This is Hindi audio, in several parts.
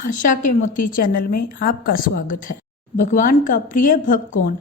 आशा के मोती चैनल में आपका स्वागत है। भगवान का प्रिय भक्त कौन?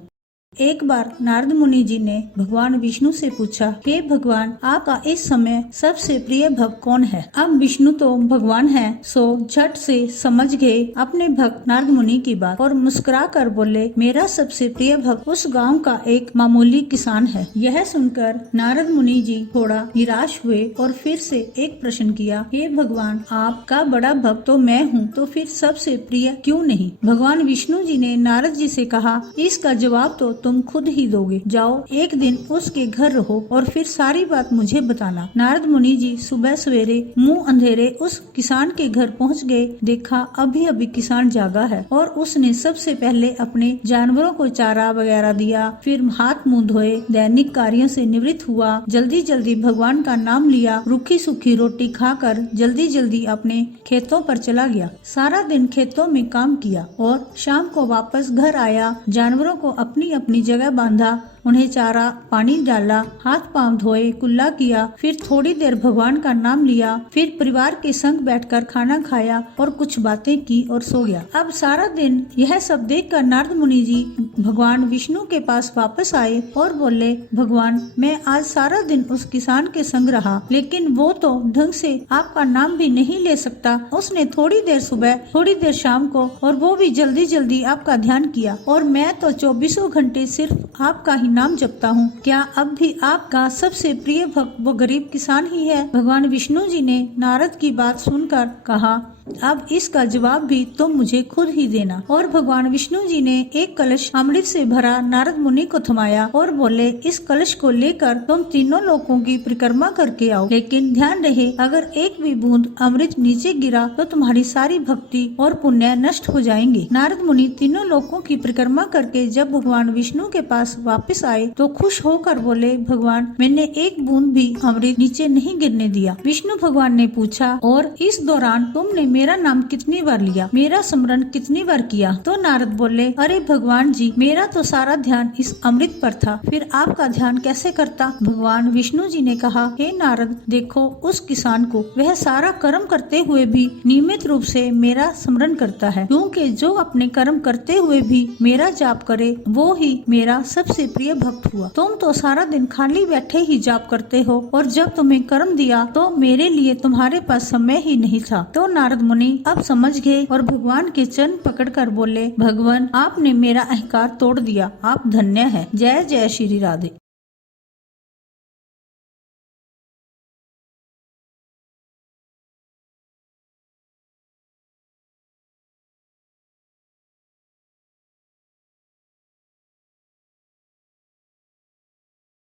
एक बार नारद मुनि जी ने भगवान विष्णु से पूछा, हे भगवान, आपका इस समय सबसे प्रिय भक्त कौन है? अब विष्णु तो भगवान है, सो झट से समझ गए अपने भक्त नारद मुनि की बात और मुस्कुरा कर बोले, मेरा सबसे प्रिय भक्त उस गांव का एक मामूली किसान है। यह सुनकर नारद मुनि जी थोड़ा निराश हुए और फिर से एक प्रश्न किया, हे भगवान, आपका बड़ा भक्त तो मैं हूँ, तो फिर सबसे प्रिय क्यों नहीं? भगवान विष्णु जी ने नारद जी से कहा, इसका जवाब तो तुम खुद ही दोगे। जाओ, एक दिन उसके घर रहो और फिर सारी बात मुझे बताना। नारद मुनि जी सुबह सवेरे मुंह अंधेरे उस किसान के घर पहुंच गए। देखा अभी अभी किसान जागा है और उसने सबसे पहले अपने जानवरों को चारा वगैरह दिया, फिर हाथ मुंह धोए, दैनिक कार्यों से निवृत्त हुआ, जल्दी जल्दी भगवान का नाम लिया, रूखी सूखी रोटी खाकर जल्दी जल्दी अपने खेतों पर चला गया। सारा दिन खेतों में काम किया और शाम को वापस घर आया। जानवरों को अपनी अपनी जगह बांधा, उन्हें चारा पानी डाला, हाथ पांव धोए, कुल्ला किया, फिर थोड़ी देर भगवान का नाम लिया, फिर परिवार के संग बैठकर खाना खाया और कुछ बातें की और सो गया। अब सारा दिन यह सब देखकर नारद मुनि जी भगवान विष्णु के पास वापस आए और बोले, भगवान, मैं आज सारा दिन उस किसान के संग रहा, लेकिन वो तो ढंग से आपका नाम भी नहीं ले सकता। उसने थोड़ी देर सुबह, थोड़ी देर शाम को, और वो भी जल्दी जल्दी आपका ध्यान किया, और मैं तो 24 घंटे सिर्फ आपका ही नाम जपता हूँ। क्या अब भी आपका सबसे प्रिय भक्त वो गरीब किसान ही है? भगवान विष्णु जी ने नारद की बात सुनकर कहा, अब इसका जवाब भी तुम मुझे खुद ही देना। और भगवान विष्णु जी ने एक कलश अमृत से भरा नारद मुनि को थमाया और बोले, इस कलश को लेकर तुम तीनों लोकों की परिक्रमा करके आओ, लेकिन ध्यान रहे, अगर एक भी बूंद अमृत नीचे गिरा तो तुम्हारी सारी भक्ति और पुण्य नष्ट हो जाएंगे। नारद मुनि तीनों लोकों की परिक्रमा करके जब भगवान विष्णु के पास वापस आए तो खुश होकर बोले, भगवान, मैंने एक बूंद भी अमृत नीचे नहीं गिरने दिया। विष्णु भगवान ने पूछा, और इस दौरान तुमने मेरा नाम कितनी बार लिया, मेरा स्मरण कितनी बार किया? तो नारद बोले, अरे भगवान जी, मेरा तो सारा ध्यान इस अमृत पर था, फिर आपका ध्यान कैसे करता? भगवान विष्णु जी ने कहा, हे नारद, देखो उस किसान को, वह सारा कर्म करते हुए भी नियमित रूप से मेरा स्मरण करता है, क्योंकि जो अपने कर्म करते हुए भी मेरा जाप करे वो ही मेरा सबसे प्रिय भक्त हुआ। तुम तो सारा दिन खाली बैठे ही जाप करते हो, और जब तुम्हें कर्म दिया तो मेरे लिए तुम्हारे पास समय ही नहीं था। तो नारद मुनि अब समझ गए और भगवान के चरण पकड़कर बोले, भगवान, आपने मेरा अहंकार तोड़ दिया, आप धन्य है। जय जय श्री राधे।